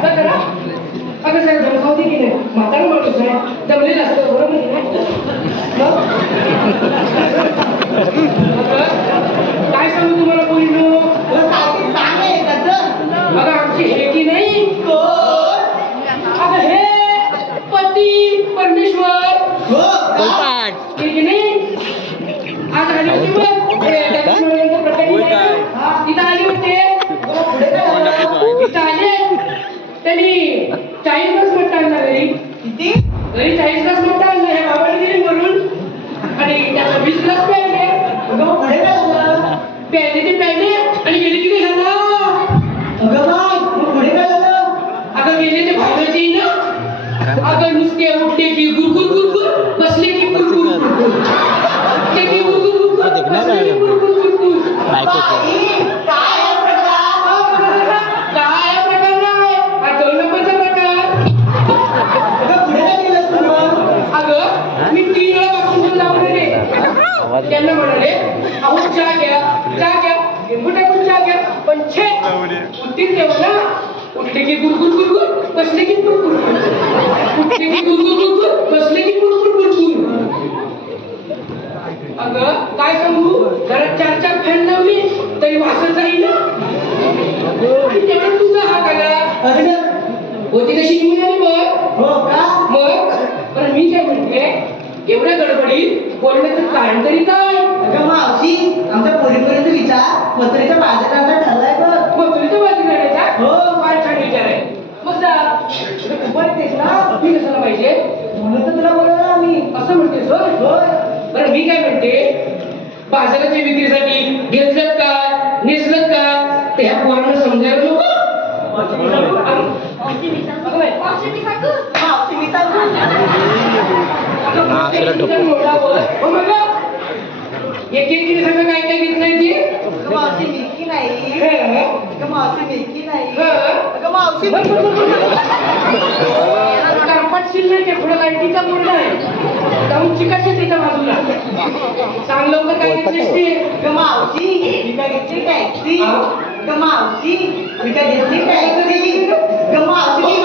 आता करा अगं साहेब धमकावते की नाही म्हातारा माणूस आहे जमलेलं असतं बरोबर काय सांगू तुम्हाला पोरीनो अगं आमची हे की नाही अगं हे पती परमेश्वर की नाही आज आली होती बघ तिथं आली होते तिथं आले त्यांनी 40 तास मोठा आणला घरी घरी 40 तास मोठा आणला हे बाबाने दिली म्हणून आणि त्याला 20 तास प्यायले प्यायले ते प्यायले आणि गेले की झाला अगं गेले ते भागाची ना अगं नुसते उठले की गुरगुर गुरगुर बसले की गुरगुर गुरगुर उठले की गुरगुर गुरगुर बसले की गुरगुर गुरगुर त्यांना म्हणाले अहो चहा घ्या लिंबू टाकून चहा घ्या पण छे उठतील तेव्हा ना उठले की गुरगुर गुरगुर बसले की गुरगुर उठले की गुरगुर गुरगुर बसले की गुरगुर गुरगुर अगं काय सांगू घरात 4 फॅन लावली तरी वासच जाईल ना आणि तेवढं तुझा हाक आला होती तशी निघून आली मग पण मी काय म्हणते एवढ्या गडबडीत बोलण्याचं कारण तरी काय मावशी आमच्या पोरीपर्यंत विचार मथुरेच्या बाजाराचा ठरलाय बघ मथुरेच्या बाजाराचा हो फार छान विचार आहे मग जा तेच ना मी कशाला पाहिजे म्हणून तर तुला बोलवलं आम्ही असं म्हणतेस होय बरं मी काय म्हणते बाजाराच्या विक्रीसाठी घेतलं का नेसलं का ते ह्या पोरांना समजायला नको एक सगळं काय काय घेत नाही ती मावशी मिरकी नाही कारपाटशील नाही ते थोडं लाईटीचा मुलगा आहे जाऊन चिकाशी त्याच्या बाजूला सांग लवकर काय घेतलीस मावशी विका घेतली टॅक्सी मावशी विका घेतली टॅक्सी मावशी